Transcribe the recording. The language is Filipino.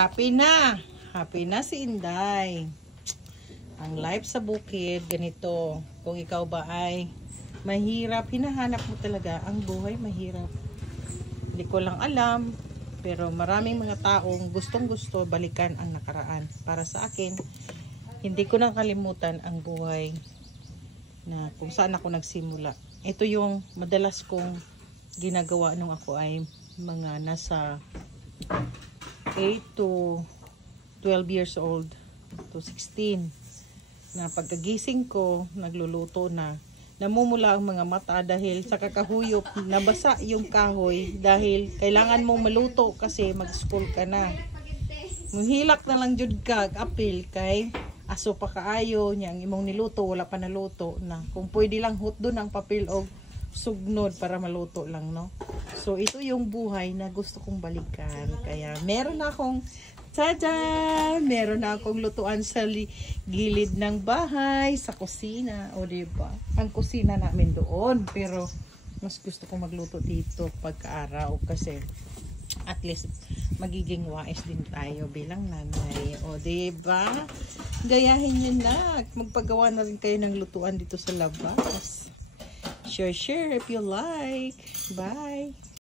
Happy na! Happy na si Inday. Ang life sa bukid, ganito. Kung ikaw ba ay mahirap, hinahanap mo talaga ang buhay mahirap. Hindi ko lang alam, pero maraming mga taong gustong-gusto balikan ang nakaraan. Para sa akin, hindi ko nakalimutan ang buhay na kung saan ako nagsimula. Ito yung madalas kong ginagawa nung ako ay mga nasa 8 to 12 years old to 16. Na pagkagising ko, nagluluto na. Namumula ang mga mata dahil sa kakahuyop, nabasa yung kahoy dahil kailangan mong maluto kasi mag-school ka na. Muhilak na lang jud ka, apil kay aso pa kaayo niya ang imong niluto, wala pa naluto na. Kung pwede lang hutdon ang papel o sugnod para maluto lang, no? So ito yung buhay na gusto kong balikan. Kaya meron akong tada! Meron na akong lutuan sa gilid ng bahay, sa kusina. O diba? Ang kusina namin doon. Pero mas gusto kong magluto dito pagka-araw kasi at least magiging wais din tayo bilang nanay. O diba? Gayahin nyo na. Magpagawa na rin kayo ng lutuan dito sa labas. Share if you like. Bye!